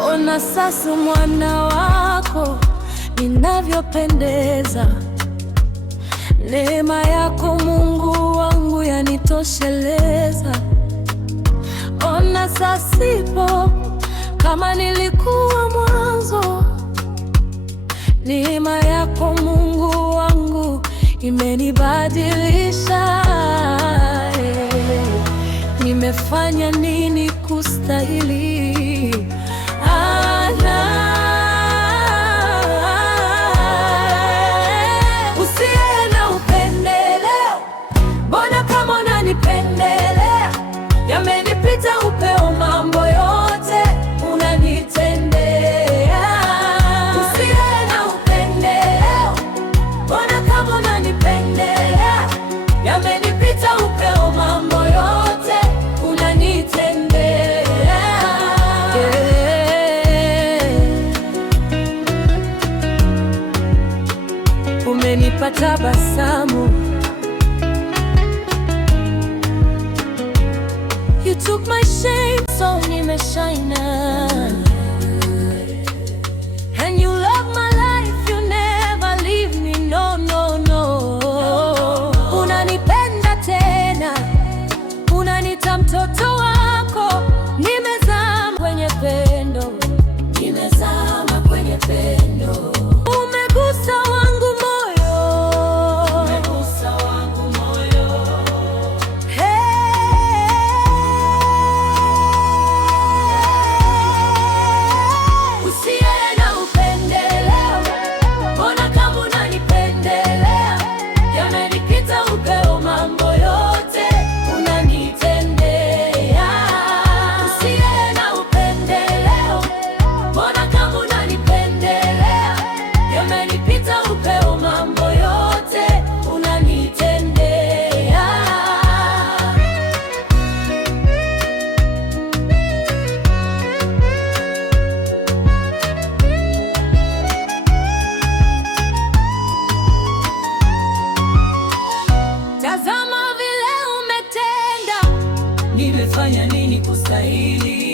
Ona sasa mwana wako ninavyopendeza. Neema yako Mungu wangu yanitosheleza. Ona sasa sipo kama nilikuwa mwanzo. Neema yako Mungu wangu imenibadilisha. Nimefanya nini kustahili? Usiye na upendeleo, mbona kama unanipendelea? Yamenipita upeo, mambo yote unanitendea. Usiye na upendeleo, mbona kama unanipendelea? Yamenipita upeo, mambo yote unanitendea. Umenipa tabasamu. You took my shame, so nimeshine. And you love my life, you never leave me, no, no, no. Unanipenda tena, unanita mtoto wako. Nimezama kwenye pendo, nimezama kwenye pendo. Umegusa wangu moyo, umegusa wangu moyo. Usiye na upendeleo, mbona kama unanipendelea? Yamenipita upeo, mambo yote unanitendea. Usiye na upendeleo, mbona kama unanipendelea? Yamenipita upeo, mambo yote unanitendea. Tazama vile umetenda, nimefanya nini kustahili?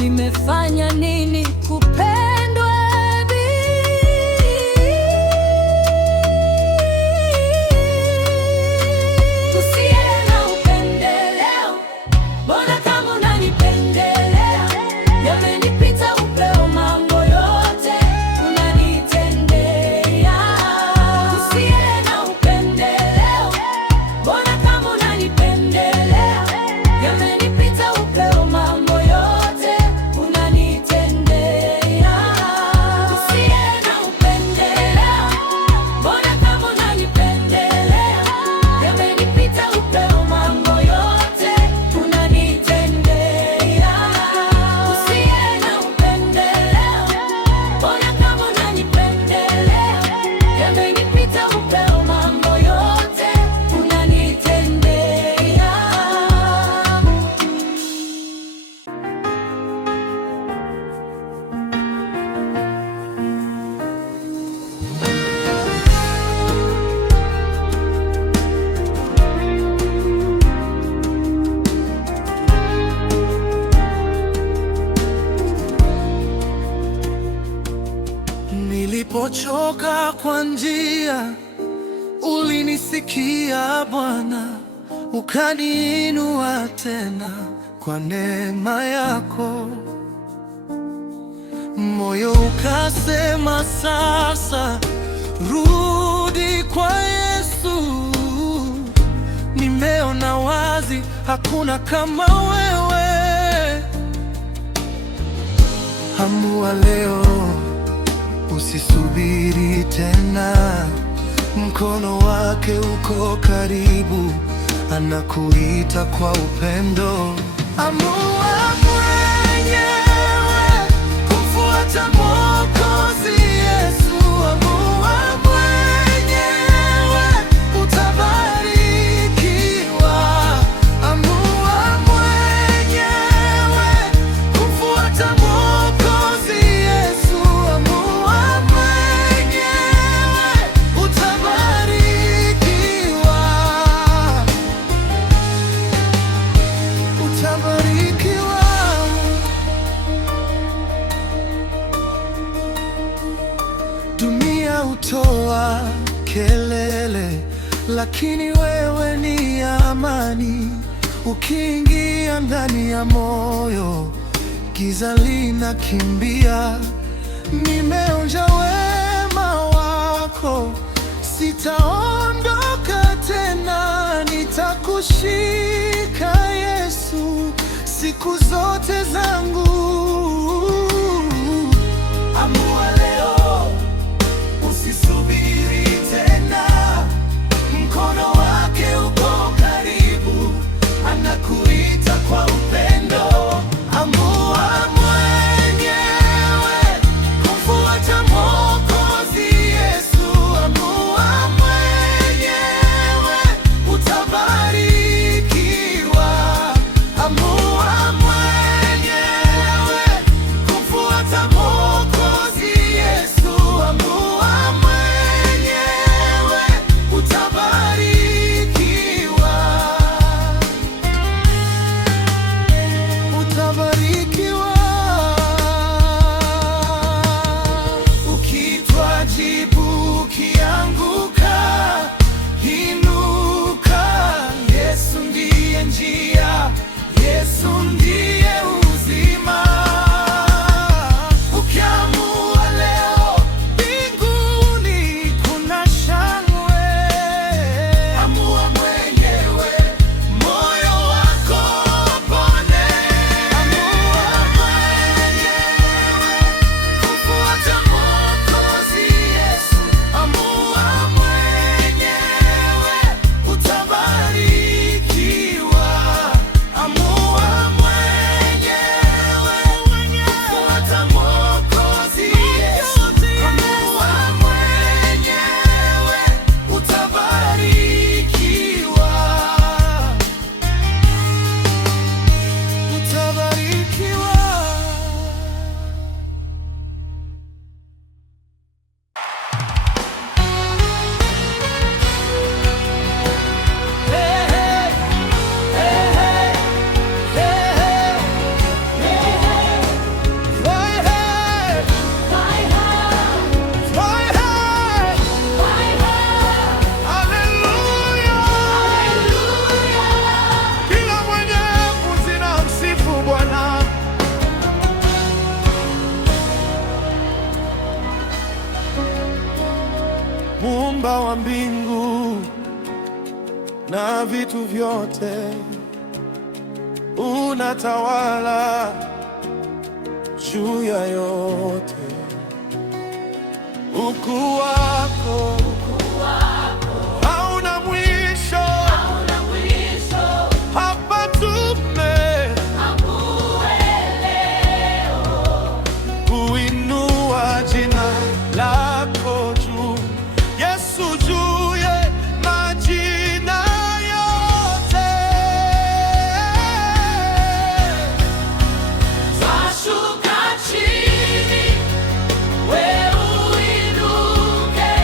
Nimefanya nini kupendwa hivi? Usiye na upendeleo, mbona kama unanipendelea? Yamenipita upeo, mambo yote unanitendea. Usiye na upendeleo, mbona kama unanipendelea? Yamenipita upeo, mambo yote unanitendea. Usiye na upendeleo, mbona kama unanipendelea? Yamenipita upeo, mambo yote unanitendea. Usiye na upendeleo, mbona kama unanipendelea? Yamenipita upeo, mambo yote unanitendea. Nilipochoka kwa njia, ulinisikia Bwana, ukaniinua tena kwa neema yako. Moyo ukasema sasa, rudi kwa Yesu. Nimeona wazi, hakuna kama wewe. Amua leo, usisubiri tena. Mkono wake uko karibu, anakuita kwa upendo. Amua mwenyewe kumfuata Mwokozi Yesu. Amua mwenyewe, utabaki lakini wewe ni amani. Ukiingia ndani ya moyo, giza linakimbia. Nimeonja wema wako, sitaondoka tena. Nitakushika Yesu siku zote zangu. Amua leo, usisubiri tena. Mkono wake uko karibu, anakuita kwa upendo. Amua mwenyewe kumfuata Mwokozi Yesu. Amua mwenyewe, utabarikiwa. Amua mwenyewe kumfuata Mwokozi Yesu. Amua mwenyewe, utabarikiwa. Utabarikiwa. Ukiitwa jibu, ukianguka inuka. Yesu ndiye njia, Yesu ndiye uzima. Ukiamua leo, mbinguni kuna shangwe. Amua mwenyewe, moyo wako pone. Amua mwenyewe kufuata Mwokozi Yesu. Amua mwenyewe, utabarikiwa. Amua mwenyewe kufuata Mwokozi Yesu. Amua mwenyewe, utabarikiwa. Utabarikiwa. Kila mwenye pumzi na msifu Bwana. Muumba wa mbingu na vitu vyote, unatawala juu ya yote. Ukuu wako hauna mwisho. Hapa kuinua jina lako juu, Yesu, juu ya majina yote. Twashuka chini, we uinuke.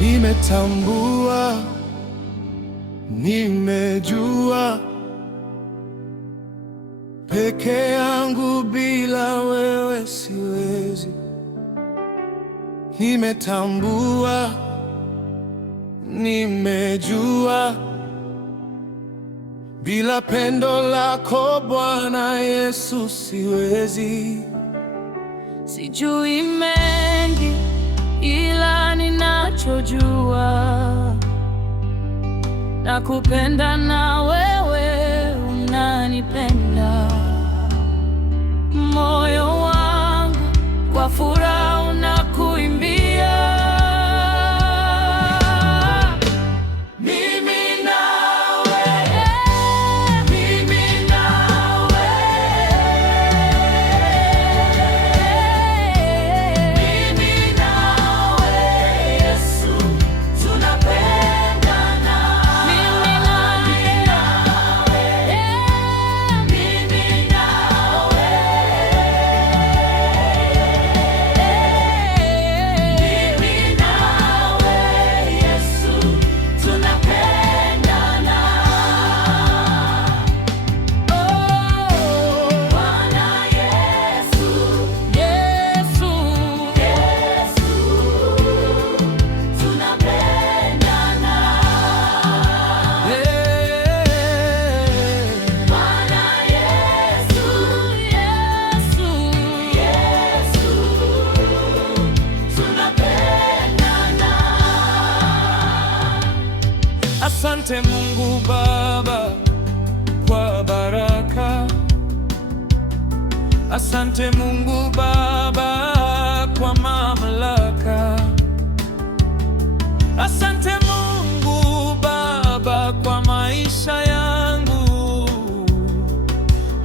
Nimetambua, nimejua, peke yangu bila wewe siwezi. Nimetambua, nimejua, bila pendo lako Bwana Yesu siwezi. Sijui mengi ila ninachojua, nakupenda na wewe unanipenda. Moyo wangu kwa furaha unakuimbia. Asante Mungu Baba kwa baraka. Asante Mungu Baba kwa mamlaka. Asante Mungu Baba kwa maisha yangu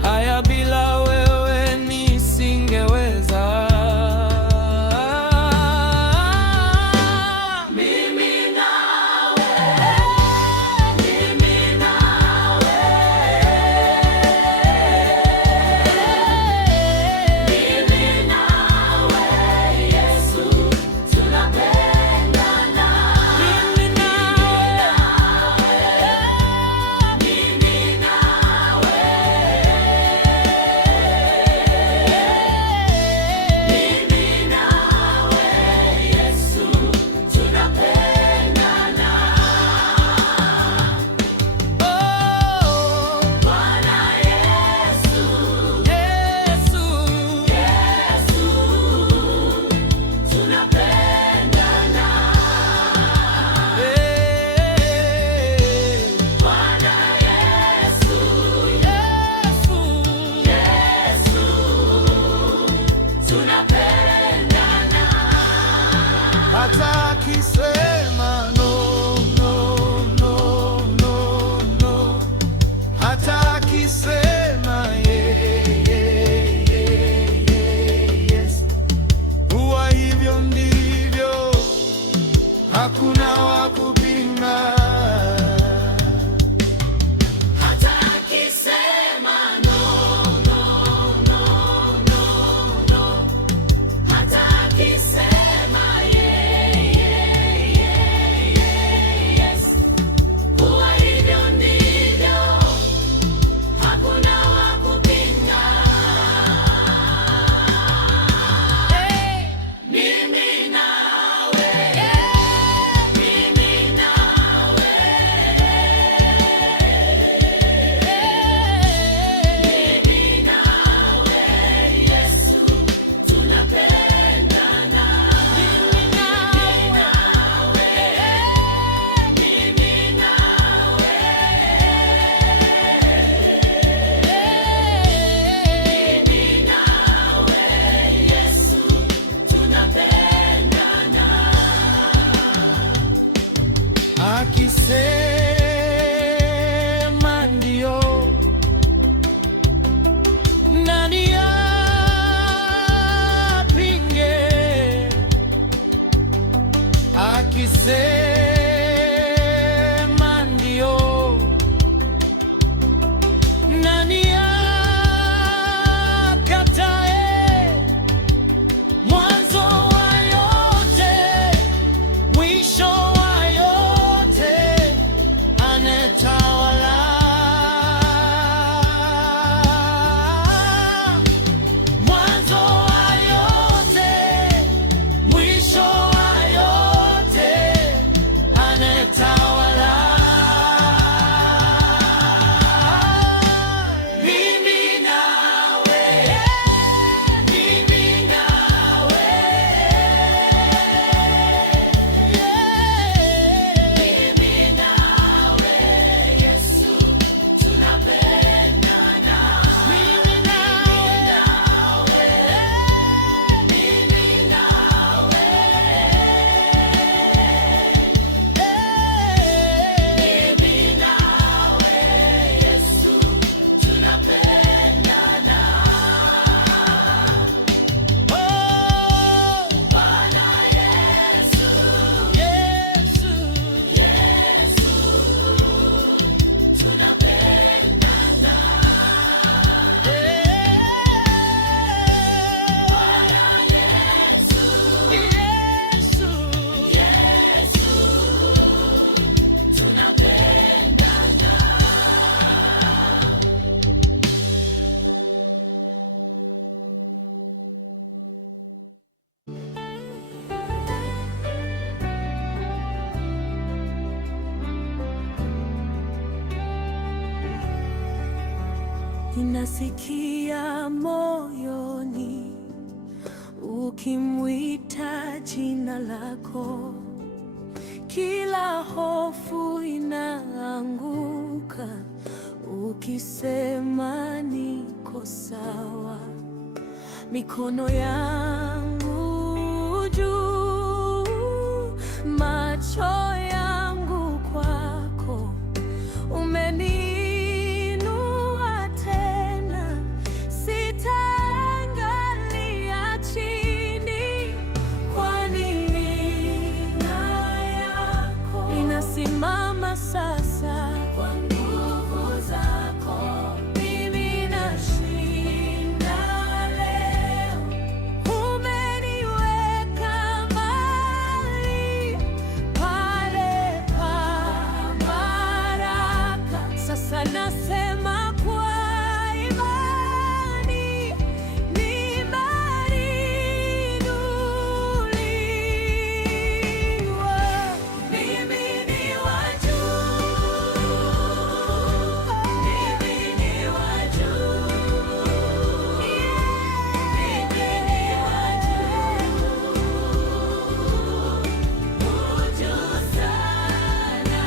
haya, bila wewe nisingeweza. Hata akisema no, no, no, no, no. Hata akisema yes. Huwa hivyo ndivyo, hakuna wa kupinga. Akisema ndio, nani apinge? Akisema ndio, nani akatae? Mwanzo wa yote, mwisho ninasikia moyoni ukimwita jina lako, kila hofu inaanguka ukisema niko sawa. Mikono yangu juu, macho yangu kwako, umeniinua tena, sitaangalia chini, kwani neema yako inasimama sasa. Kwa nguvu zako mimi nashinda leo, umeniweka mahali pale pa baraka. Sasa nasema kwa imani, nimeinuliwa. Mimi ni wa juu, mimi ni wa juu, mimi ni wa juu sana.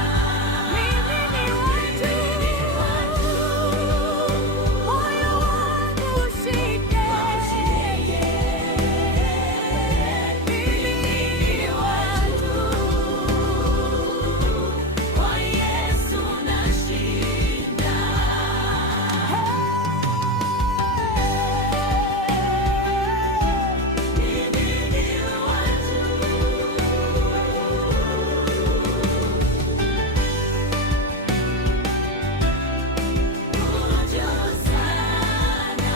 Mimi ni wa juu, moyo wangu ushike. Mimi ni wa juu, kwa Yesu nashinda. Mimi ni wa juu sana.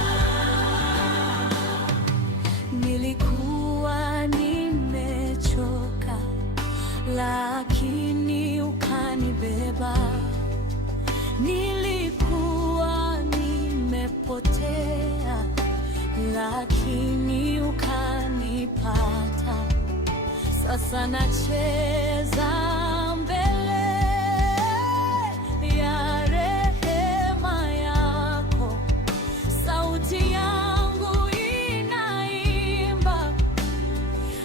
Nilikuwa nimechoka, lakini ukanibeba. Nilikuwa nimepotea, lakini ukanipata. Sasa nacheza mbele ya rehema yako, sauti yangu inaimba,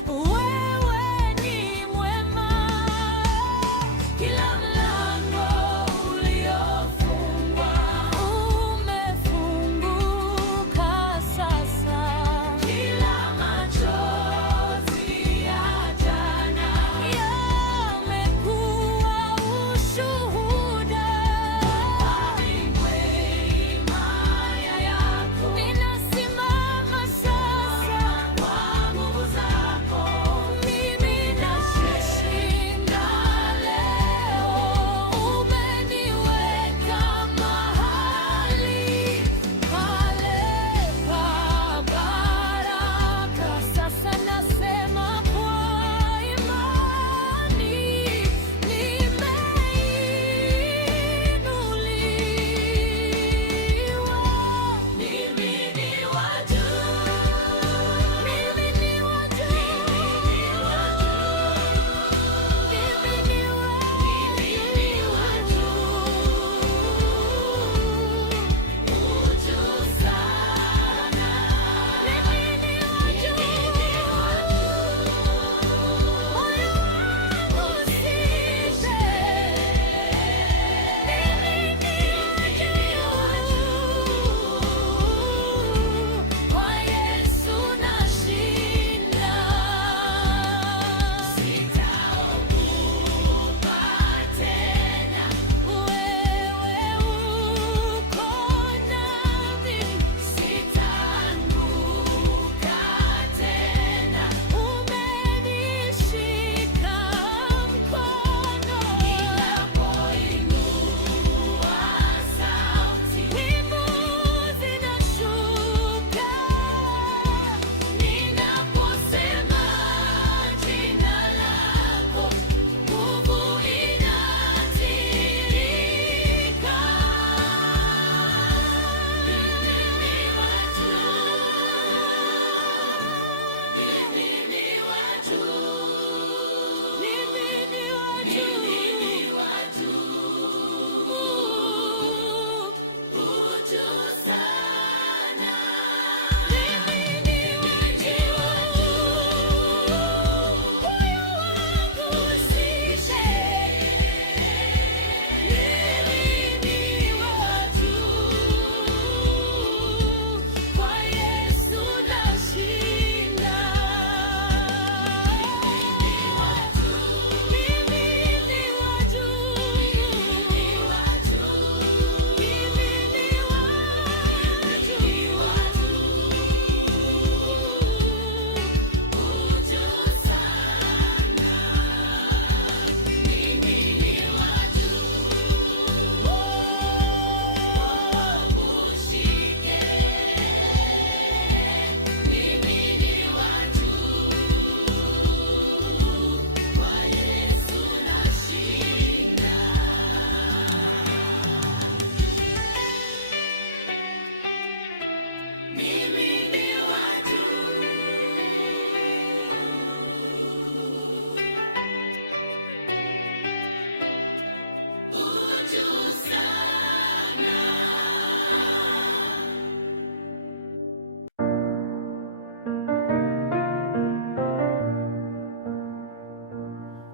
wewe ni mwema. Kila mlango uliofungwa umefunguka sasa, kila machozi ya jana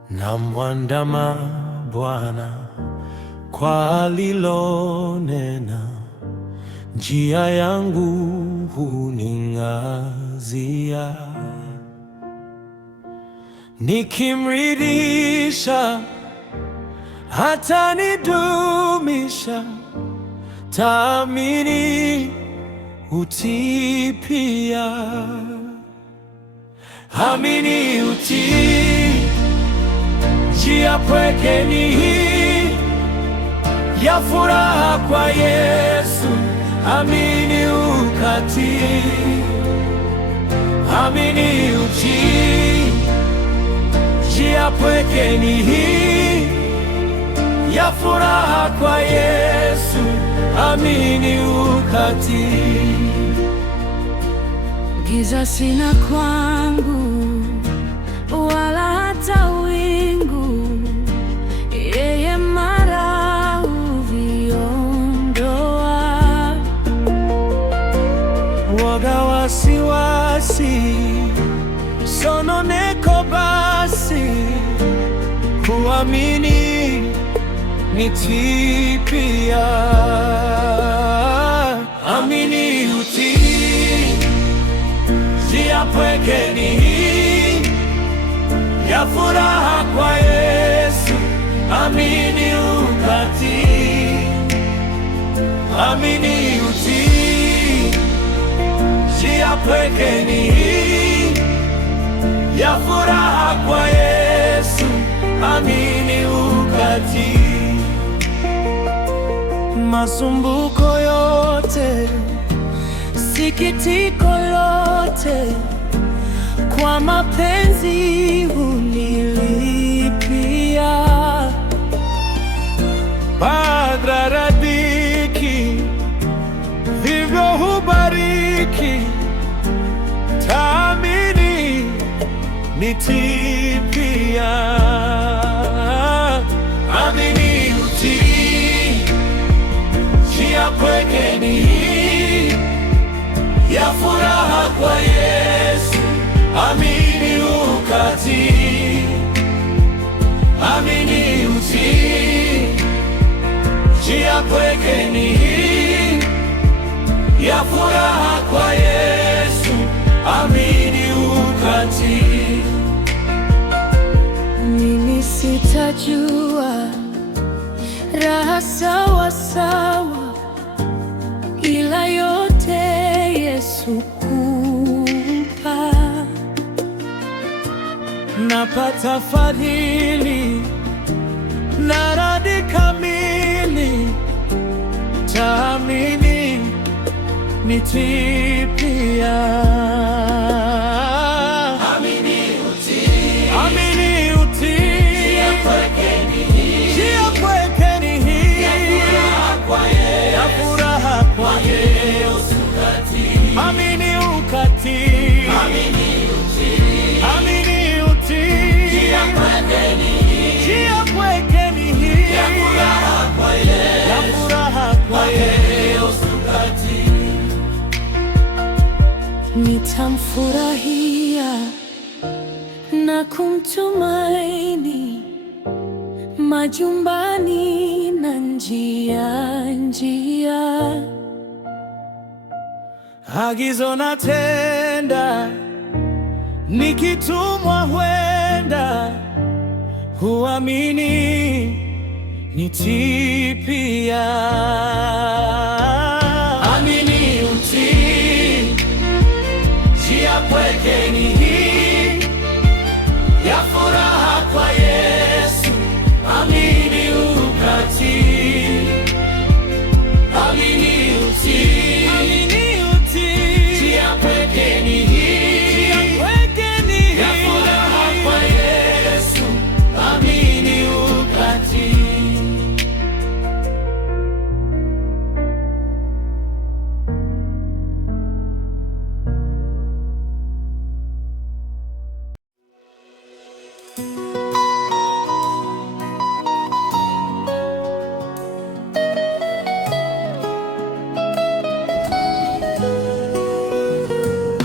Namwandama Bwana kwa alilonena, njia yangu huning'azia. Nikimridhisha hata nidumisha, taamini utii pia. Amini utii, njia pekee ni hii ya furaha kwa Yesu. Amini ukatii, amini utii, njia pekee ni hii ya furaha kwa Yesu. Amini ukatii. Giza sina kwangu, wala hata wingu, yeye mara huviondoa. Woga, wasiwasi, sononeko, basi huamini nitii pia. Amini utii, njia pekee ni hii ya furaha kwa Yesu. Amini ukatii, amini utii, njia pekee ni hii ya furaha kwa Yesu. Amini ukatii. Masumbuko yote, sikitiko lote, kwa mapenzi hunilipia. Badala dhiki, vivyo hubariki, taamini nitii pia. Amini utii, njia pekee ni hii ya furaha kwa Yesu. Amini ukatii, amini utii, njia pekee ni hii ya furaha kwa Yesu. Amini ukatii. Mimi sitajua raha sawa sawa, ila yote Yesu kumpa. Napata fadhili na radhi kamili, taamini nitii pia. Amini utii, amini utii, njia pekee ni hii, njia pekee ni hii ya furaha kwa Yesu. Amini ukatii, amini utii, amini utii, njia pekee ni hii, njia pekee ni hii ya furaha kwa Yesu. Nitamfurahia na kumtumaini, majumbani na njia. Agizo natenda, nikitumwa huenda, huamini nitii pia. Amini utii, njia pekee ni hii ya furaha kwa Yesu. Amini ukatii, amini utii, amini utii, njia pekee ni hii ya furaha kwa Yesu. Amini ukatii.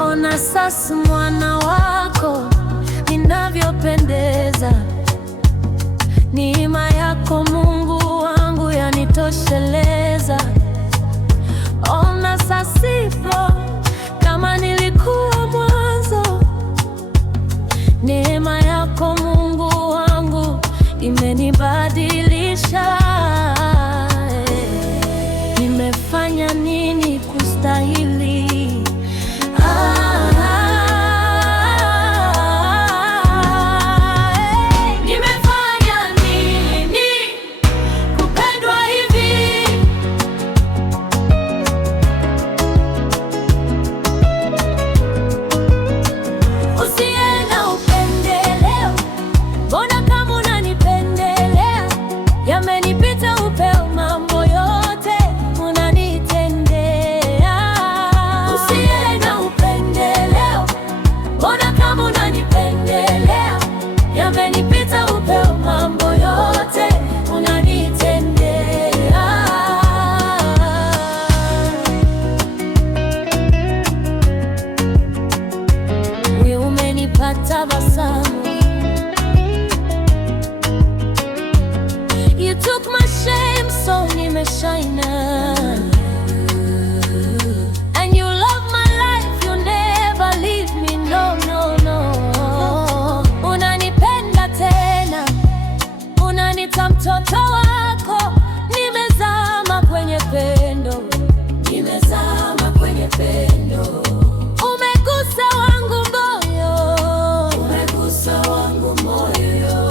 Ona sasa mwana wako ninavyopendeza, imenibadilisha. Nimefanya nini kustahili? Nimefanya nini kupendwa hivi? Usiye na upendeleo, mbona kama unanipendelea? Yamenipita upeo, mambo yote unanitendea. Usiye na upendeleo, mbona kama unanipendelea? Yamenipita upeo, mambo yote unanitendea. Wewe umenipa tabasamu, you took my shame, so nimeshine. And you love my life, you never leave me, no, no, no. Unanipenda tena, unanita mtoto wako. Nimezama kwenye pendo, nimezama kwenye pendo. Umegusa wangu moyo, umegusa wangu moyo.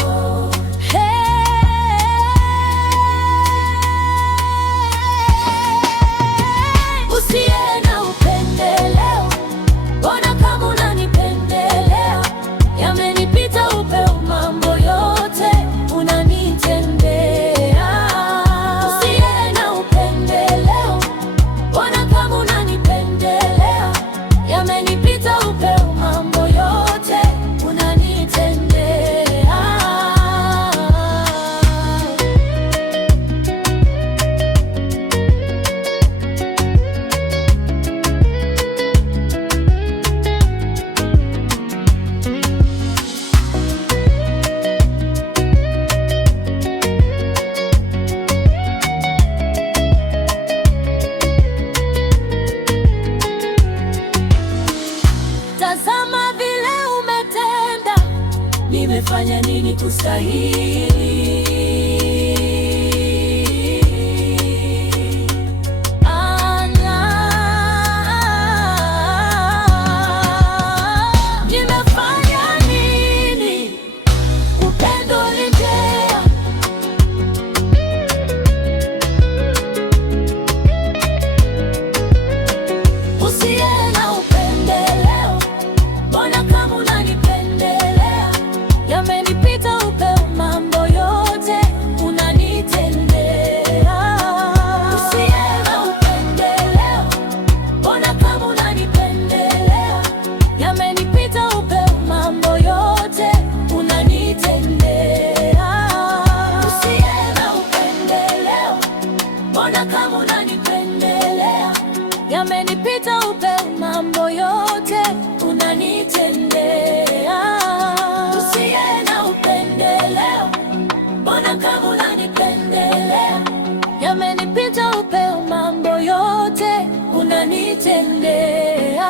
Usiye na upendeleo, mbona kama unanipendelea? Yamenipita upeo, mambo yote unanitendea. Usiye na upendeleo, mbona kama unanipendelea? Yamenipita upeo, mambo yote unanitendea. Tazama vile umetenda, nimefanya nini kustahili? Nimefanya nini? Upendo ulijaa. Usiye na upendeleo, mbona kama unanipendelea? Yamenipita upeo, mambo yote unanitendea. Usiye na upendeleo, mbona kama unanipendelea? Yamenipita upeo, mambo yote unanitendea. Usiye na upendeleo, mbona kama unanipendelea? Yamenipita upeo, mambo yote unanitendea. Usiye na upendeleo, mbona kama unanipendelea? Yamenipita upeo, mambo yote unanitendea.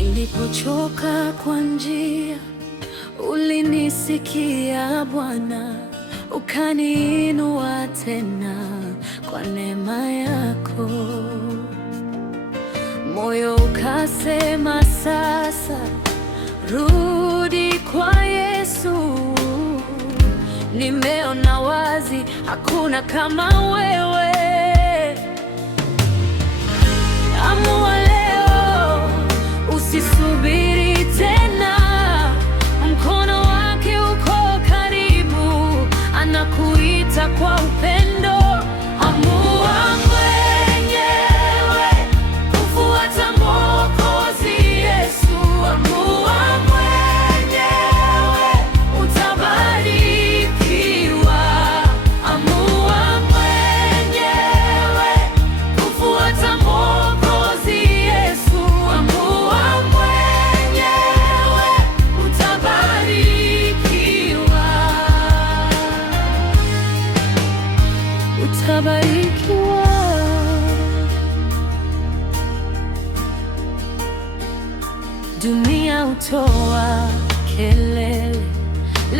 Nilipochoka kwa njia, ulinisikia Bwana, ukaniinua tena kwa neema yako. Moyo ukasema sasa, rudi kwa Yesu. Nimeona wazi, hakuna kama wewe. Amua leo, usisubiri tena. Mkono wake uko karibu, anakuita kwa upendo. Amua mwenyewe kufuata Mwokozi Yesu. Amua mwenyewe, utabadilika.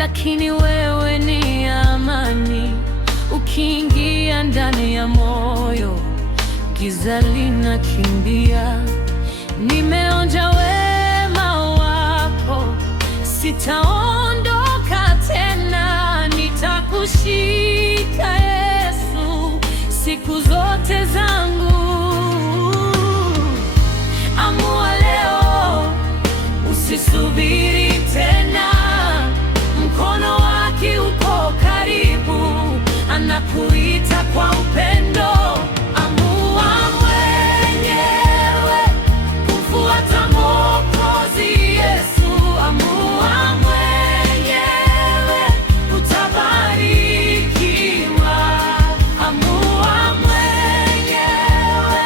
lakini wewe ni amani. Ukiingia ndani ya moyo, giza linakimbia. Nimeonja wema wako, sitaondoka tena. Nitakushika Yesu siku zote zangu. Amua leo, usisubiri tena. Mkono wake uko karibu, anakuita kwa upendo. Amua mwenyewe kumfuata Mwokozi Yesu. Amua mwenyewe, utabarikiwa. Amua mwenyewe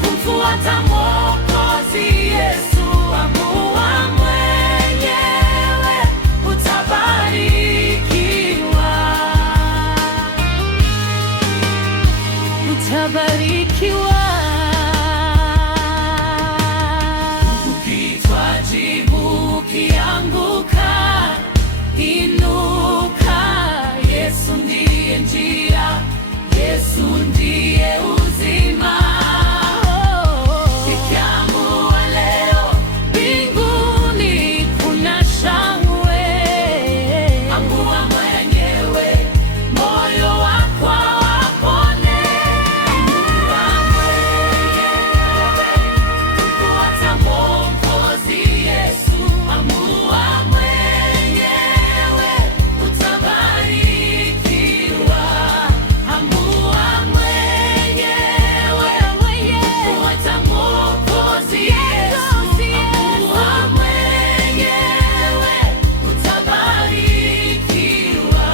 kumfuata Mwokozi Yesu. Amua mwenyewe, utabarikiwa. Utabarikiwa. Ukiitwa jibu, ukianguka inuka. Yesu ndiye njia, Yesu ndiye uzima. Ikiamua leo, mbinguni kuna shangwe. Amua mwenyewe, moyo wako wapone. Amua mwenyewe kumfuata Mwokozi Yesu. Amua mwenyewe, utabarikiwa. Amua mwenyewe kumfuata Mwokozi Yesu. Amua mwenyewe, utabarikiwa.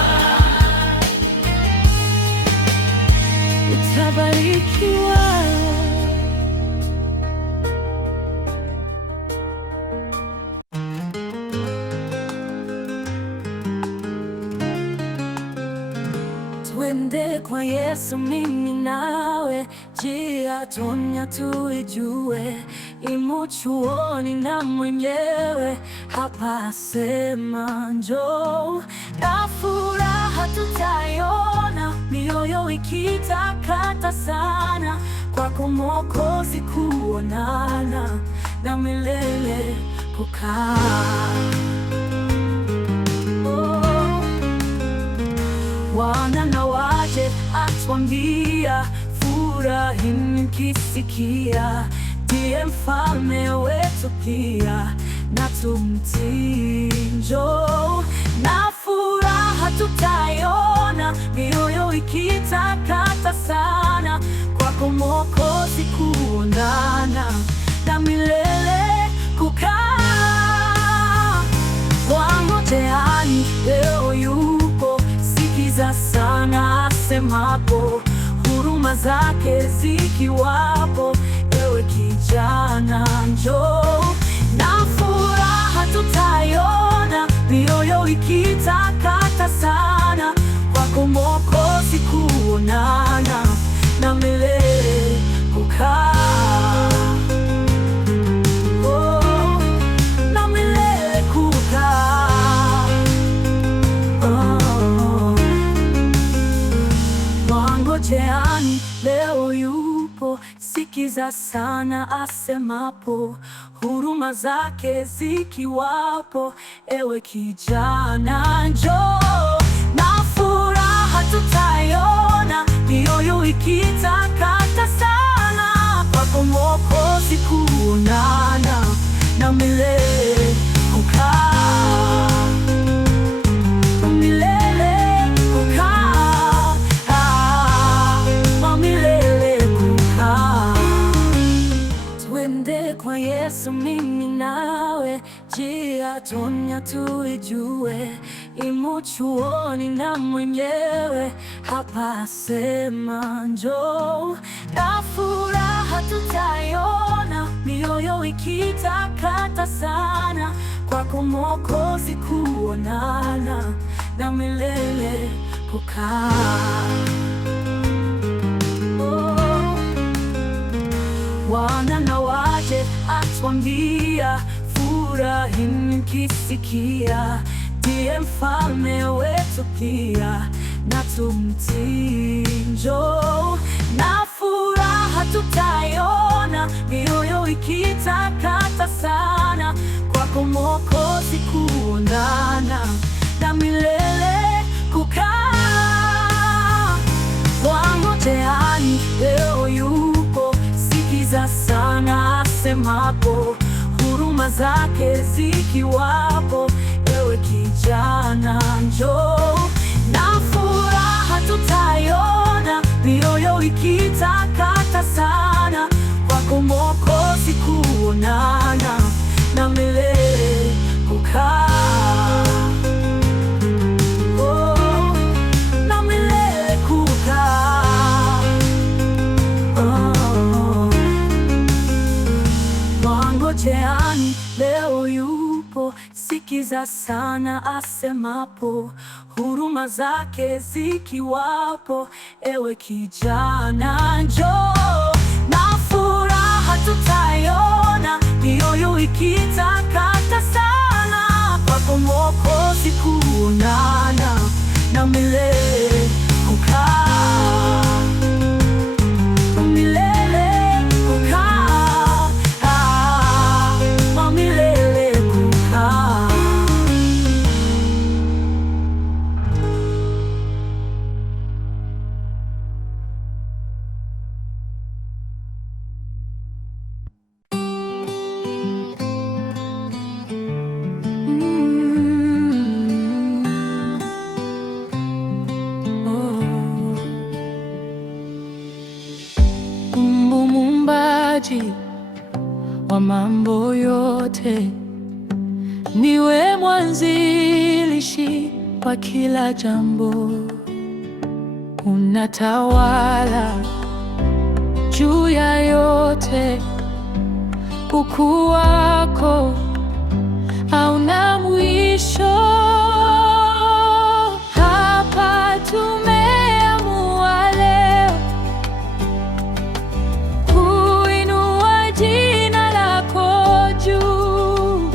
Utabarikiwa. Twende kwa Yesu mimi nawe, njia tonya tuijue. Imo chuoni na mwenyewe, hapa asema njoo. Na furaha tutaiona, mioyo ikitakata sana. Kwako Mwokozi kuonana, na milele kukaa. Wana na waje atwambia, furahini mkisikia. Ndiye mfalme wetu pia, na tumtii. Njoo. Na furaha tutaiona, mioyo ikitakata sana. Kwako Mwokozi kuonana, na milele kukaa. Wangojeani leo yupo, sikiza sana asemapo. Huruma zake zikiwapo, ewe kijana njoo. Na furaha tutaiona, mioyo ikitakata sana. Kwako Mwokozi kuonana, na milele kukaa. Oh, na milele kukaa. Oh. Wangojeani leo yupo, sikiza sana asemapo. Huruma zake zikiwapo, ewe kijana njoo. Na furaha tutaiona, mioyo ikitakata sana. Kwako Mwokozi kuonana, na milele kukaa. Milele kukaa. Milele kukaa. Twende kwa Yesu mimi nawe, njia tonya tuijue. Imo chuoni na mwenyewe, hapa asema njoo. Na furaha tutaiona, mioyo ikitakata sana. Kwako Mwokozi kuonana, na milele kukaa. Wana na waje atwambia, furahini mkisikia. Ndiye ndiye mfalme wetu pia, na tumtii. Njoo na furaha tutaiona, mioyo ikitakata sana, kwako Mwokozi kuonana na milele kukaa. Wangojeani leo yupo, sikiza sana asemapo, huruma zake zikiwapo. Ewe kijana, njoo na furaha tutaiona, mioyo ikitakata sana, kwako Mwokozi kuonana na milele kukaa. Oh, na milele kukaa. Oh, wangojeani leo yupo, sikiza sana asemapo, huruma zake zikiwapo. Ewe kijana, njoo na furaha tutaiona, mioyo ikitakata sana, kwako Mwokozi kuonana na milele kukaa. Milele kukaa, milele kukaa. Mungu muumbaji wa mambo yote, niwe mwanzilishi wa kila jambo. Unatawala juu ya yote, ukuu wako hauna mwisho. Hapa tumeamua leo kuinua jina lako juu,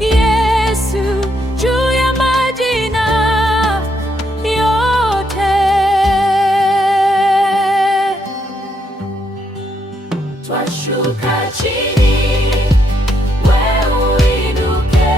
Yesu, juu ya majina yote. Twashuka chini, wewe uinuke,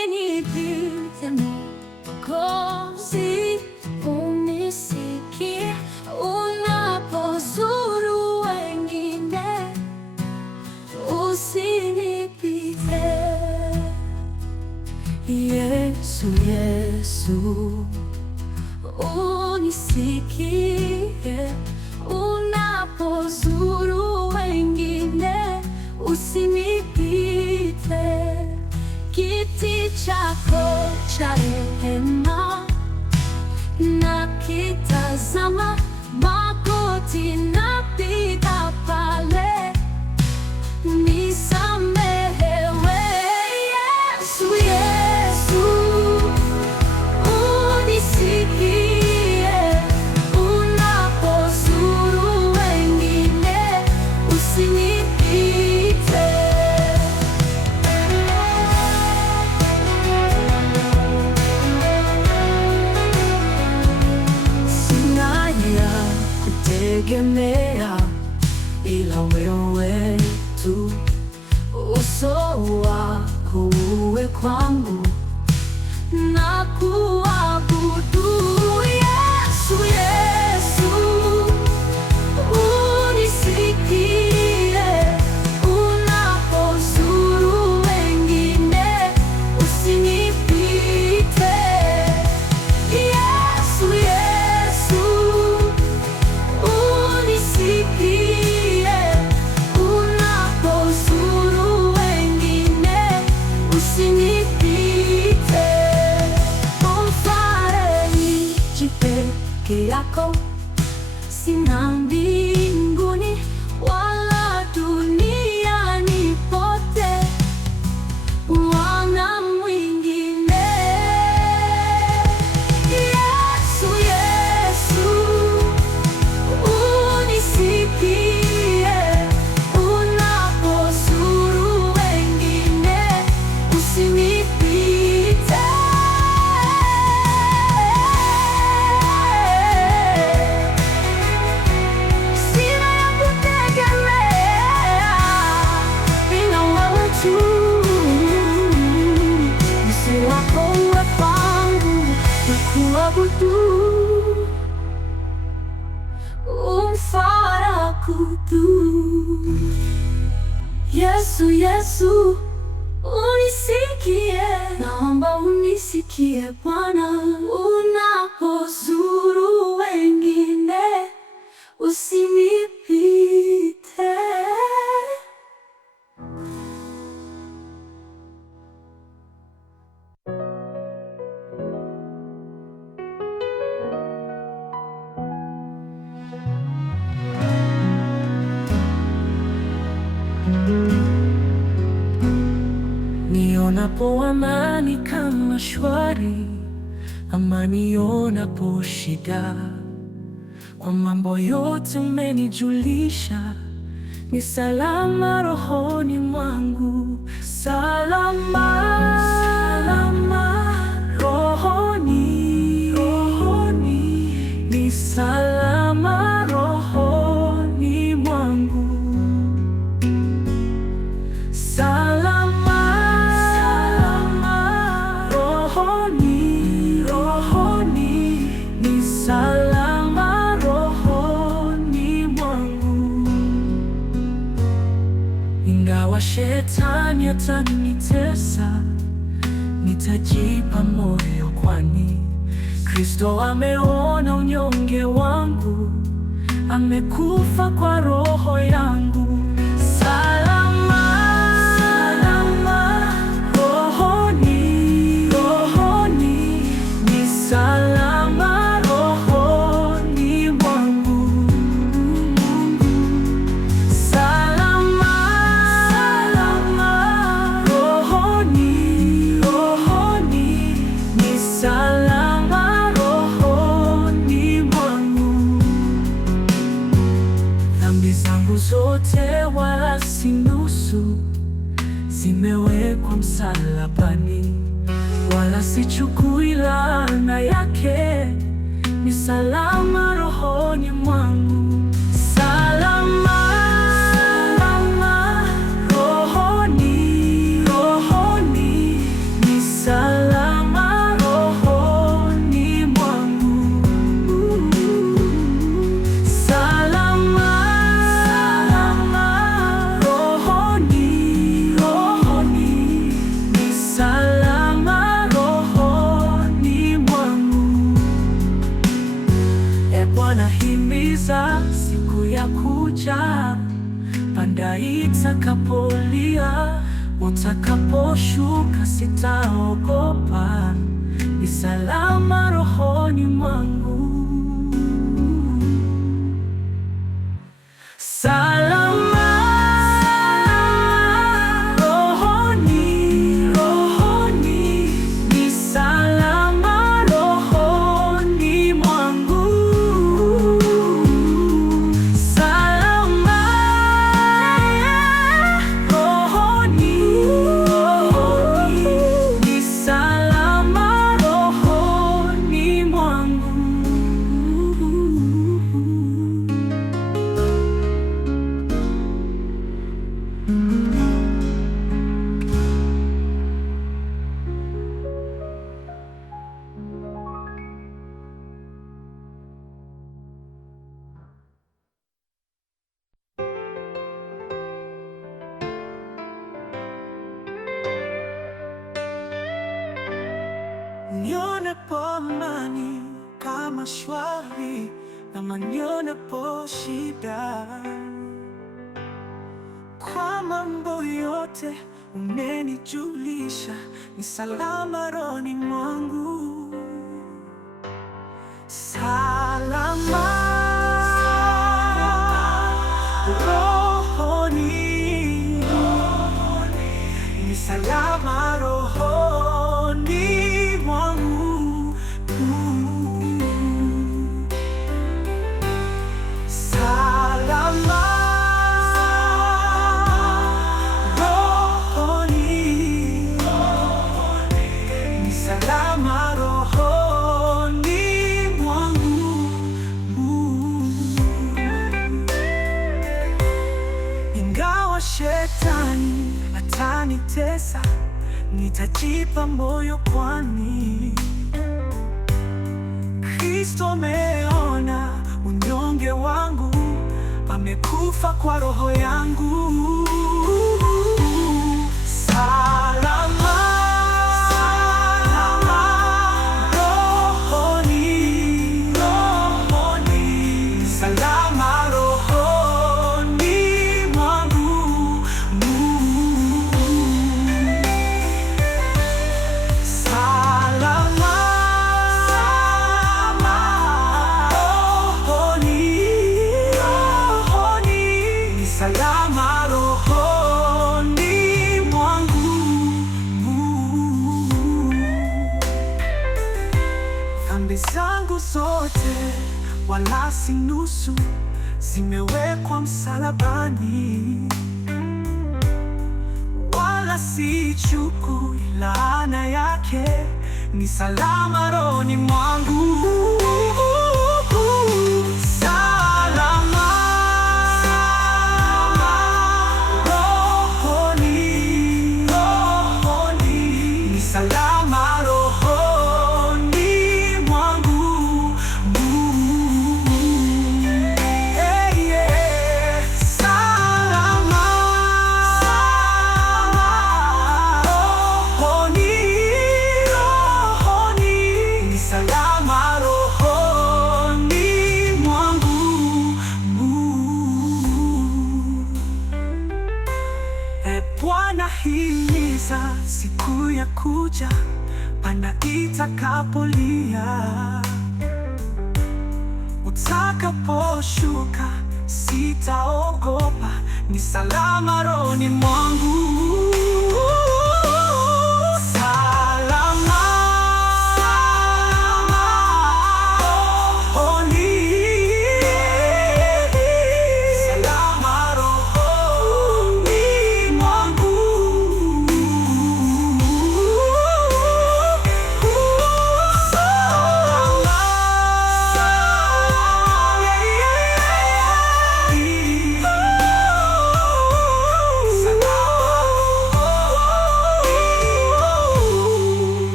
usinipite Mwokozi, unisikie unapozuru wengine, usinipite. Yesu, Yesu, unisikie unapozuru wengine, usinipite. Kiti chako cha rehema nakitazama, magoti napiga pale, nisamehewe. Yesu, Yesu, unisikie unapozuru wengine, usinipite. Sina ya kutegemea ila wewe tu, uso wako uwe kwangu na kuabudu. Yesu, Yesu, unisikie unapozuru wengine, usinipite. Yesu, Yesu, unisikie unapozuru wengine, usinipite. Umfariji peke yako, sina mbinguni wala duniani pote wana mwingine. Yesu, Yesu, unisikie unapozuru wengine, usinipite. Sina ya kutegemea ila wewe tu, uso wako uwe kwangu na kuabudu. Umfarakudu. Yesu, Yesu, unisikie, naomba unisikie Bwana, unapozuru wengine, usinipite. Nionapo amani kama shwari, ama nionapo shida, kwa mambo yote umenijulisha, ni salama rohoni mwangu. Salama, salama rohoni, rohoni, ni salama rohoni mwangu. Salama, salama rohoni, rohoni, ni salama rohoni mwangu. Ingawa shetani atanitesa, nitajipa moyo, kwani Kristo ameona unyonge wangu, amekufa kwa roho yangu. Salama, salama rohoni, rohoni, ni salama rohoni mwangu. Salama, salama rohoni, rohoni, ni salama rohoni mwangu. Dhambi zangu zote wala si nusu, zimewekwa msalabani, wala sichukui laana yake, ni salama rohoni mwangu. Salama, salama rohoni, rohoni, itakapolia, utakaposhuka, sitaogopa, ni salama rohoni mwangu. Salama rohoni, rohoni, ni salama rohoni mwangu. Salama rohoni, rohoni, ni salama rohoni mwangu. Nionapo amani kama shwari, kama nionapo shida, kwa mambo yote umenijulisha, ni salama rohoni mwangu. Salama rohoni, ni salama rohoni mwangu. Salama rohoni, ni salama rohoni mwangu. Ingawa shetani atanitesa, nitajipa moyo, kwani Kristo ameona unyonge wangu, amekufa kwa roho yangu. Salama rohoni, rohoni, salama rohoni mwangu. Salama rohoni, rohoni, ni salama rohoni mwangu. Dhambi zangu zote wala si nusu, zimewekwa msalabani, wala sichukui laana yake, ni salama rohoni mwangu. Salama rohoni, rohoni, ni salama rohoni mwangu. Hey, yeah. Salama rohoni, rohoni, ni salama rohoni mwangu. Bwana, himiza siku ya kuja, panda itakapolia, utakaposhuka, sitaogopa, ni salama rohoni mwangu. Salama rohoni, salama rohoni mwangu. Salama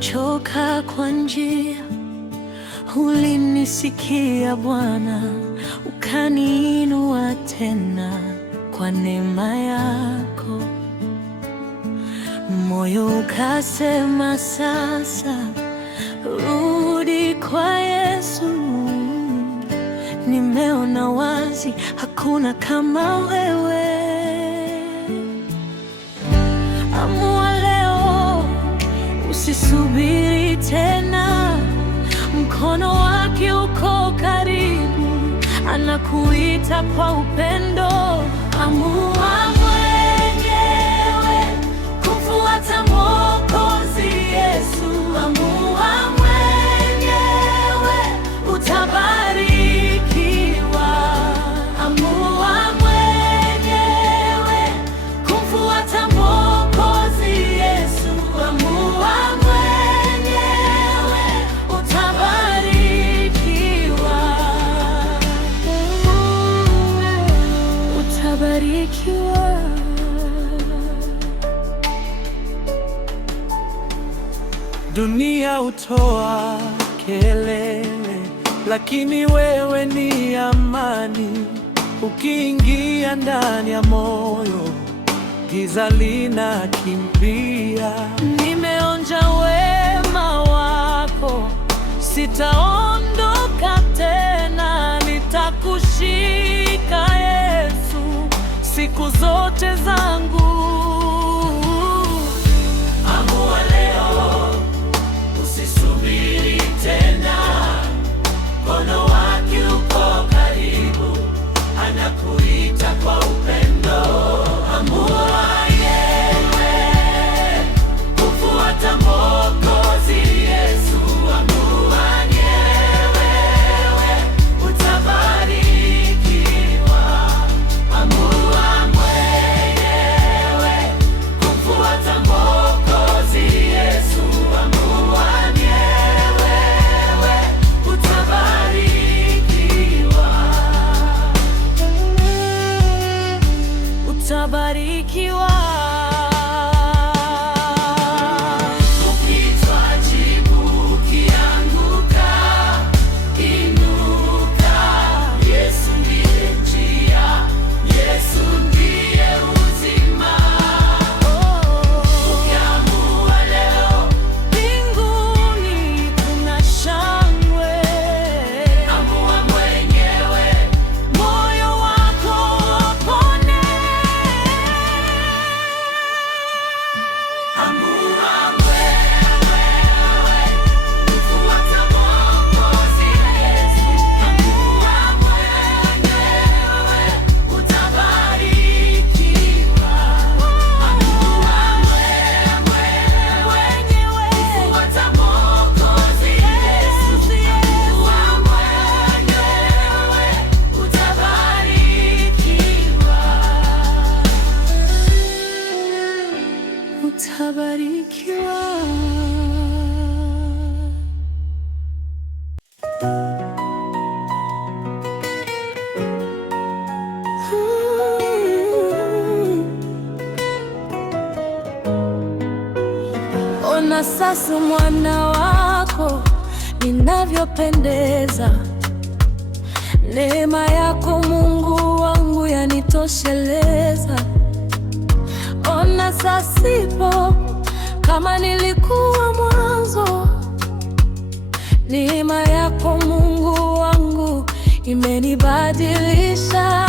nilipochoka kwa njia, ulinisikia Bwana, ukaniinua tena kwa neema yako. Moyo ukasema sasa, rudi kwa Yesu. Nimeona wazi hakuna kama wewe. Amua leo, usisubiri tena. Mkono wake uko karibu, anakuita kwa upendo. Amua mwenyewe kumfuata Mwokozi Yesu. Amua mwenyewe, utabarikiwa. Amua mwenyewe kumfuata Mwokozi Yesu. Amua mwenyewe, utabarikiwa. Utabarikiwa. Dunia hutoa kelele, lakini wewe ni amani. Ukiingia ndani ya moyo, giza linakimbia. Nimeonja wema wako, sitaondoka tena. Nitakushika Yesu siku zote zangu. Amua leo, usisubiri tena. Mkono wake uko karibu, anakuita kwa upendo. Amua yewe kufuata Mwokozi Yesu. Amua yewe, utabarikiwa. Amua mwenyewe kufuata Mwokozi Yesu. Amua yewe, utabarikiwa. Utabarikiwa. Ukiitwa jibu, ukianguka inuka. Yesu ndiye njia, Yesu ndiye uzima. Ukiamua leo, mbinguni kuna shangwe. Amua mwenyewe, moyo wako upone. Amua mwenyewe kufuata Mwokozi Yesu. Amua mwenyewe, utabarikiwa. Amua mwenyewe kufuata Mwokozi Yesu. Amua mwenyewe, utabarikiwa. Utabarikiwa. Ona sasa mwana wako ninavyopendeza. Neema yako Mungu wangu yanitosheleza. Ona sasa sipo kama nilikuwa mwanzo. Neema yako Mungu wangu imenibadilisha.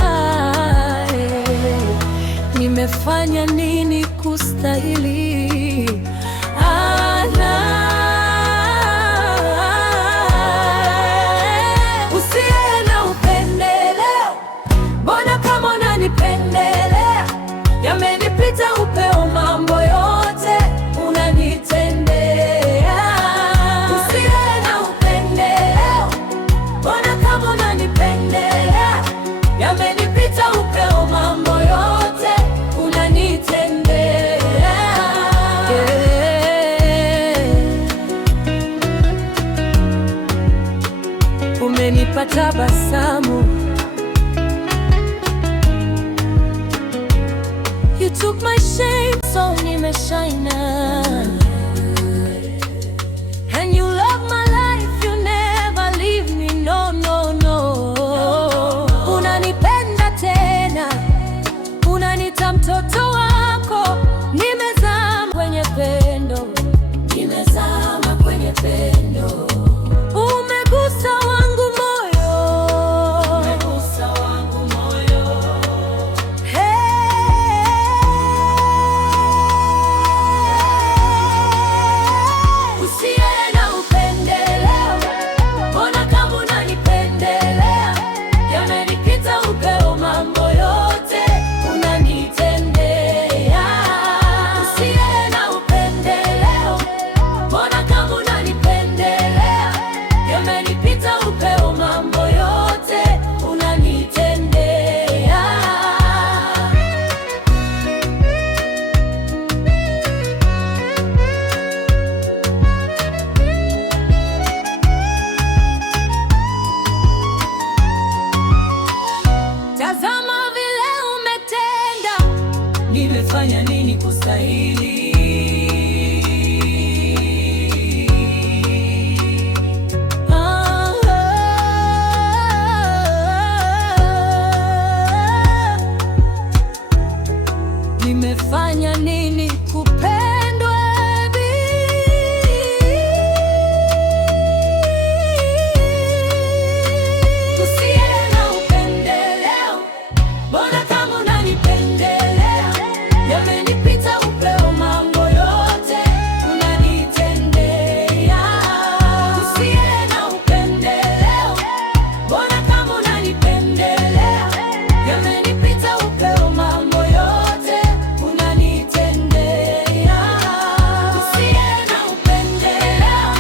Nimefanya nini kustahili? Usiye na upendeleo, mbona kama unanipendelea? Yamenipita upeo, mambo yote unanitendea. Usiye na upendeleo, mbona kama unanipendelea? Yamenipita upeo, mambo yote unanitendea. Umenipa tabasamu. You took my shame, so nimeshine. la mtoto wako. Nimezama kwenye pendo, nimezama kwenye pendo. Umegusa wangu moyo, umegusa wangu moyo. Usiye na upendeleo, mbona kama unanipendelea? Yamenipita upeo, mambo yote unanitendea. Usiye na upendeleo, mbona kama unanipendelea? Yamenipita upeo, mambo yote unanitendea. Tazama vile umetenda, nimefanya nini kustahili? Nimefanya nini kupendwa hivi? Usiye na upendeleo, mbona kama unanipendelea? Yamenipita upeo, mambo yote unanitendea. Usiye na upendeleo, mbona kama unanipendelea? Yamenipita upeo, mambo yote unanitendea. Usiye na upendeleo,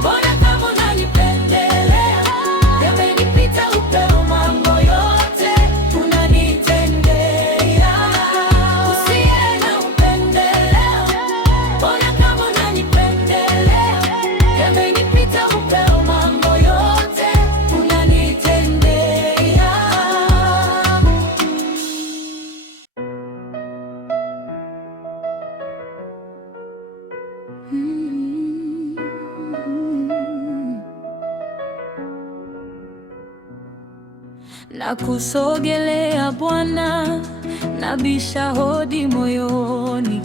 mbona kama unanipendelea? Yamenipita upeo, mambo yote unanitendea. Usiye na upendeleo, mbona kama unanipendelea? Yamenipita upeo, mambo yote unanitendea. Na kusogelea Bwana, nabisha hodi moyoni.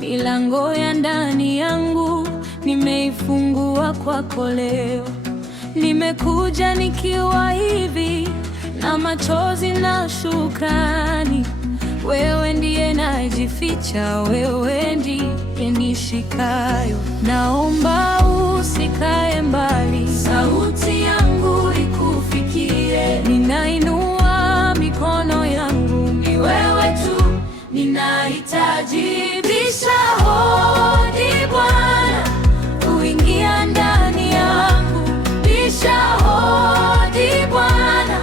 Milango ya ndani yangu nimeifungua kwako leo. Nimekuja nikiwa hivi na machozi na shukrani. Wewe ndiye najificha, wewe ndiye nishikayo. Naomba usikae mbali, sauti yangu ikufikie. Ninainua mikono yangu, ni wewe tu ninahitaji. Bisha hodi Bwana, uingia ndani yangu. Bisha hodi Bwana,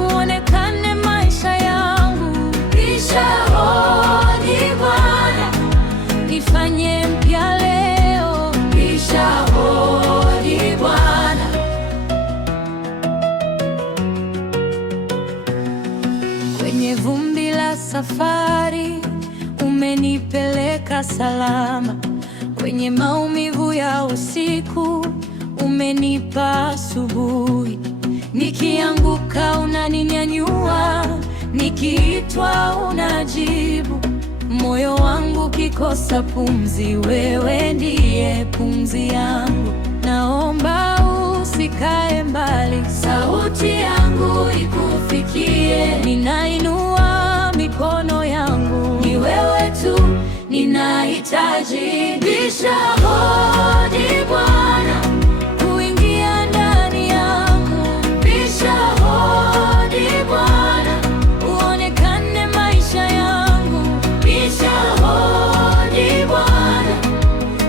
uonekane maisha yangu. Bisha hodi Bwana, nifanye mpya leo. Bisha hodi Bwana. Kwenye vumbi la safari umenipeleka salama. Kwenye maumivu ya usiku umenipa asubuhi. Nikianguka unaninyanyua, nikiitwa unajibu. Moyo wangu kikosa pumzi, wewe ndiye pumzi yangu. Naomba usikae mbali, sauti yangu ikufikie. Ninainua mikono yangu, ni wewe tu ninahitaji. Bisha hodi Bwana, uingia ndani yangu. Bisha hodi Bwana, uonekane maisha yangu. Bisha hodi Bwana,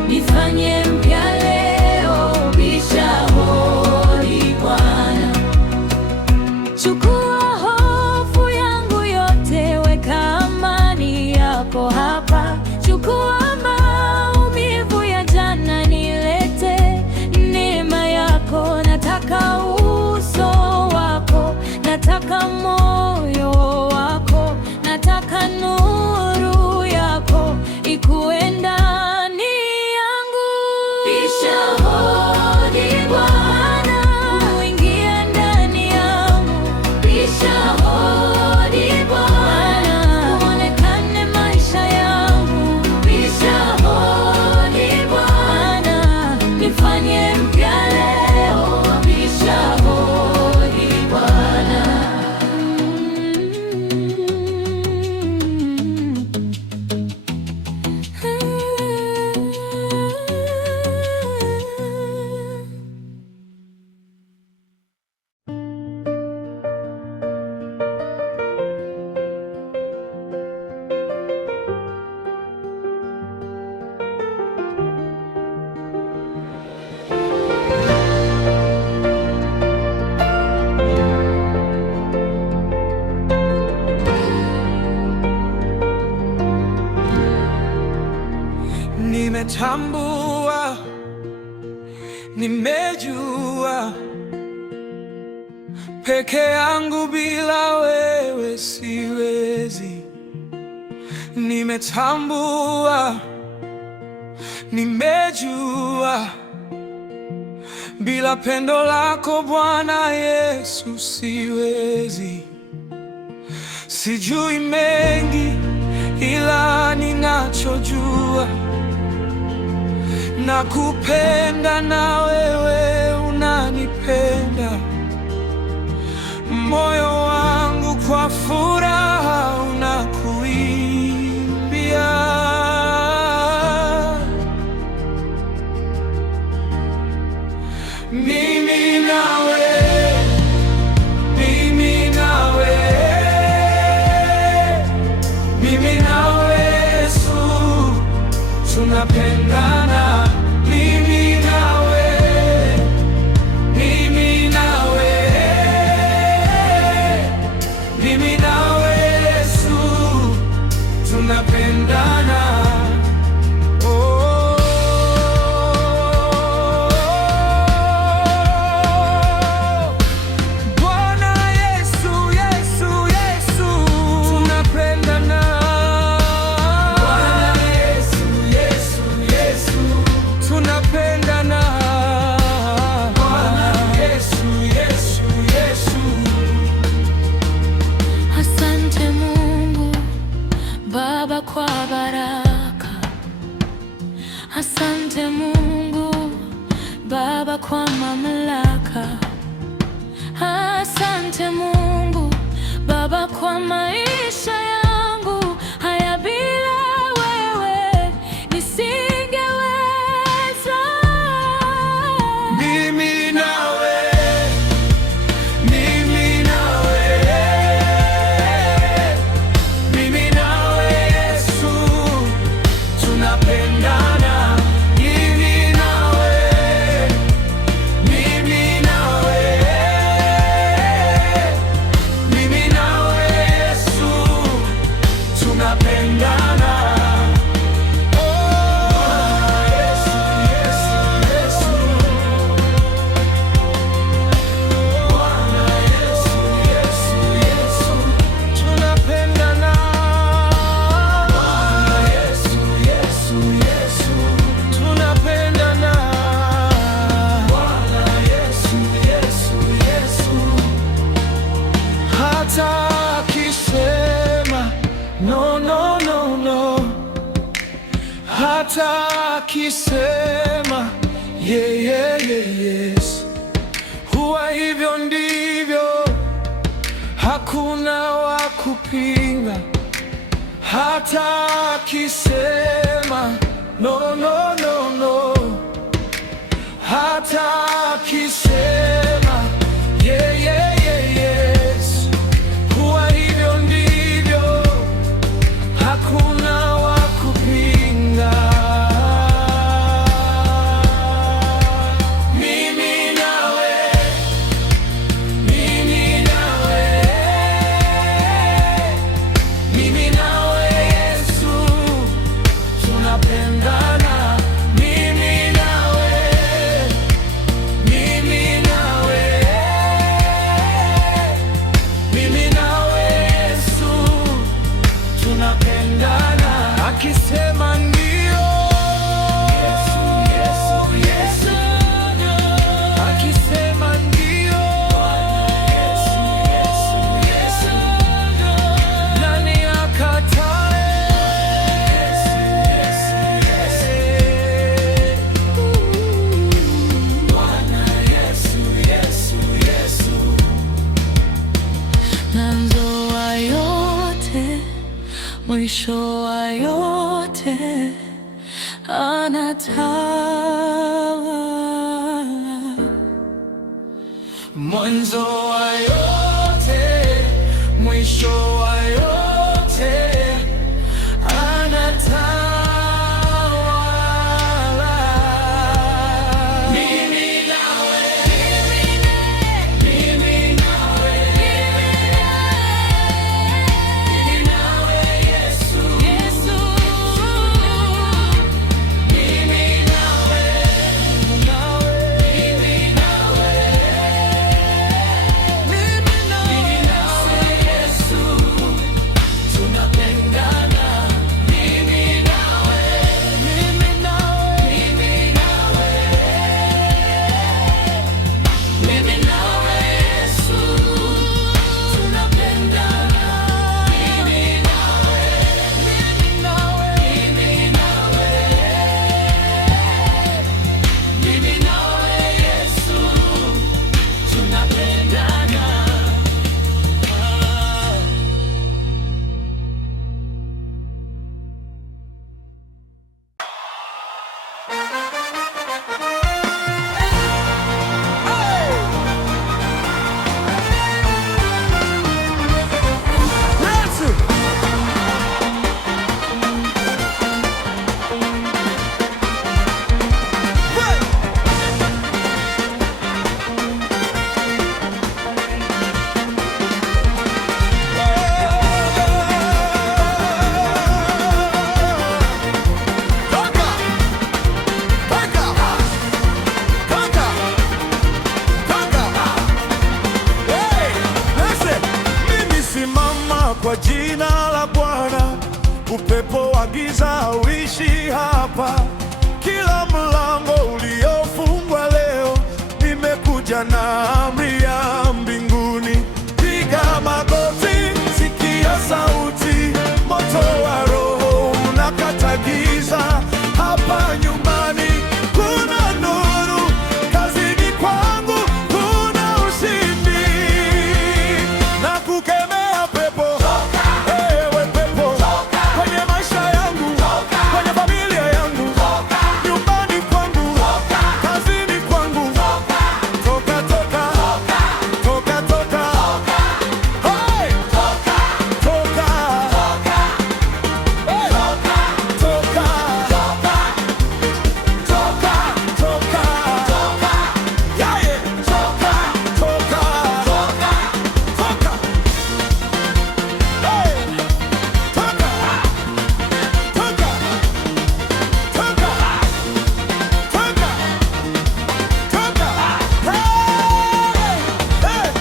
nifanye mpya leo. Bisha hodi Bwana, chukua hofu yangu yote, weka amani yako hapa. Chukua maumivu ya jana, nilete neema yako. Nataka uso wako, nataka moyo wako, nataka nuru yako ikuwe ndani yangu. Bisha hodi Bwana, uingie ndani yangu. Bisha hodi Bwana, uonekane Nimetambua, nimejua, peke yangu bila wewe siwezi. Nimetambua, nimejua, bila pendo lako Bwana Yesu siwezi. Sijui mengi ila ninachojua, nakupenda na wewe unanipenda. Moyo wangu kwa furaha unakuimbia. Mimi nawe, mimi nawe, mimi nawe Yesu, tunapendana. Mimi nawe, mimi nawe, mimi nawe Yesu, tunapendana. Baba kwa baraka, asante Mungu Baba kwa mamlaka, asante Mungu Baba kwa maisha yangu haya, bila wewe nisingeweza. Mimi nawe, mimi nawe, mimi nawe Yesu, tunapendana. Mimi nawe, mimi nawe, mimi nawe Yesu, tunapendana. Hata akisema no, no, no, no, hata akisema yeah, yeah, yeah, yes, huwa hivyo ndivyo, hakuna wa kupinga. Hata akisema no, no, no, no, hata akisema yeah, yeah, yeah, yes, huwa hivyo ndivyo, hakuna wa kupinga. Mimi nawe, mimi nawe, mimi nawe Yesu, tunapendana. Mimi nawe, mimi nawe, mimi nawe Yesu, tunapendana. Akisema ndio, Yesu, Yesu, Yesu, akisema ndio, Yesu, Yesu, Yesu, nani akatae? Yesu, Yesu, Yesu, Bwana Yesu, Yesu, Yesu, mwanzo wa yote, mwisho wa yote, anatawala. Mwanzo wa yote, mwisho wa yote, anatawala. Mimi nawe, mimi nawe, mimi nawe Yesu, Yesu, mimi wa giza hauishi hapa. Kila mlango uliofungwa leo, nimekuja na amri ya mbinguni. Piga magoti, sikia sauti, moto wa Roho unakata giza. Hapa nyumbani kuna nuru, kazini kwangu kuna ushindi. Na kukemea pepo, ewe pepo, kwenye maisha yangu, kwenye familia yangu, nyumbani kwangu, kazini kwangu, toka, toka, toka, toka, hey! Toka, hey! Toka, yeah, yeah. Toka, hey! Toka, hey!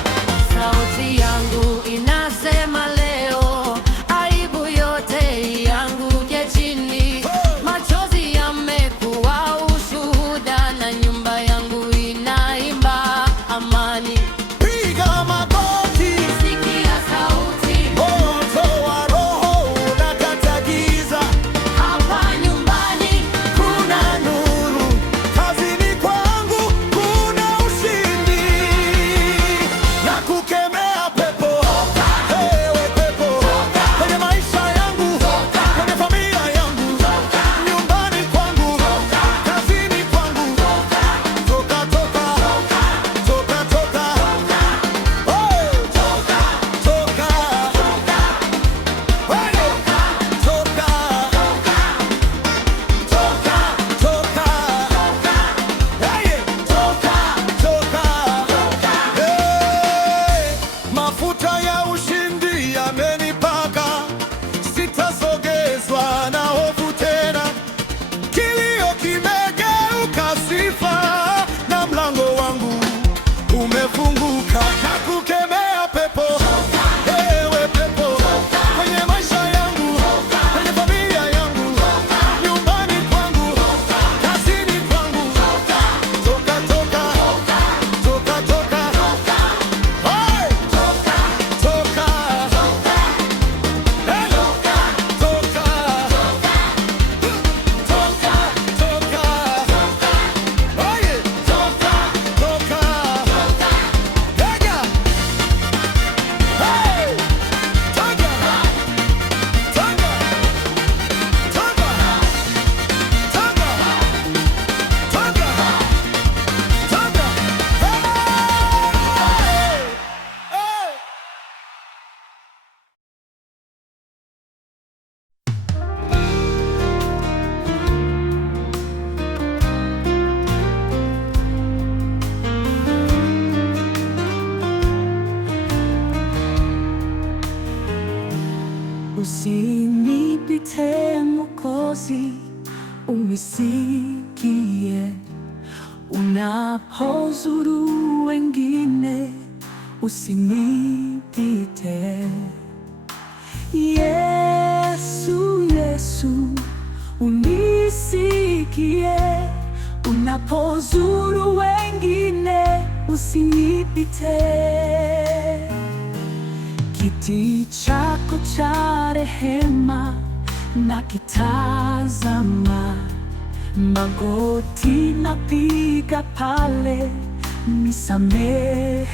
Sauti yangu inasema leo, aibu yote ianguke chini. Machozi yamekuwa ushuhuda, na nyumba yangu inaimba amani. Piga magoti, Sikia sauti, moto wa Roho unakata giza. hapa nyumbani Kuna nuru, kazini kwangu kuna ushindi. Na kukemea pepo, ewe pepo, kwenye maisha yangu, kwenye familia yangu, nyumbani kwangu, kazini kwangu, toka, toka, toka, toka, hey! Toka, hey! Toka, toka, hey! Toka, hey! Mafuta ya ushindi yamenipaka, sitasogezwa na hofu tena. Kilio kimegeuka sifa, na mlango wangu umefunguka. Na kukemea pepo, ewe pepo, kwenye maisha yangu, kwenye familia yangu, nyumbani kwangu, kazini kwangu, toka, toka, toka, toka, hey! Toka, hey! Toka, oye, toka, Ega, hey! Toka, hey! Hey! Usinipite Mwokozi, unisikie unapozuru wengine, usinipite. Yesu, Yesu, unisikie unapozuru wengine, usinipite. Kiti chako cha rehema nakitazama, magoti napiga pale, nisamehewe.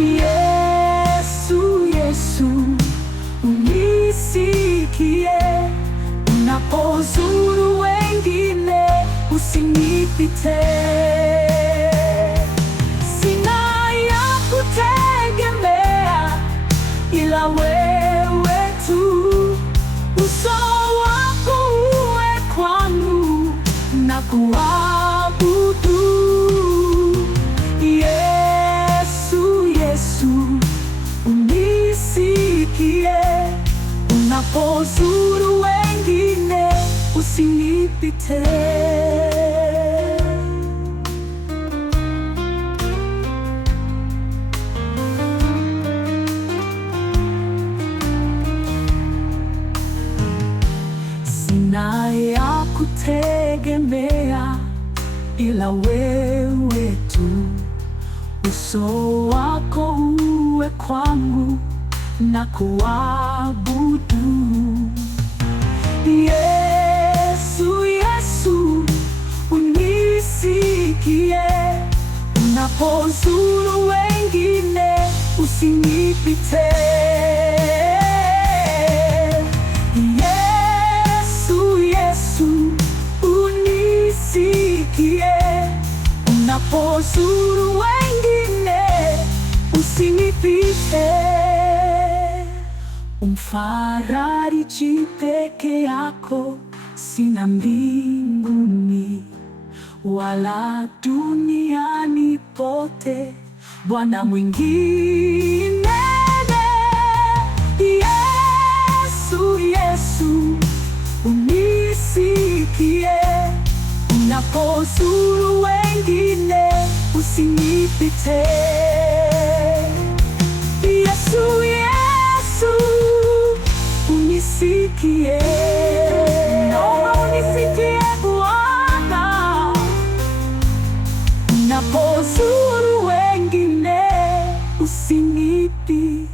Yesu, Yesu, unisikie unapozuru wengine, usinipite. Sina ya kutegemea ila wewe tu, uso wako uwe kwangu na kuabudu. Yesu, Yesu, unisikie unapozuru wengine, usinipite. kutegemea ila wewe tu. Uso wako uwe kwangu na kuabudu. Yesu, Yesu, unisikie. Unapozuru wengine, usinipite. Yesu, Yesu, unisikie. Unapozuru wengine, usinipite. Umfariji peke yako, sina mbinguni wala duniani pote Bwana mwingine. Yesu, Yesu, unisikie. Unapozuru wengine, usinipite. Yesu, Yesu, unisikie. Naomba unisikie Bwana. Unapozuru wengine, usinipite.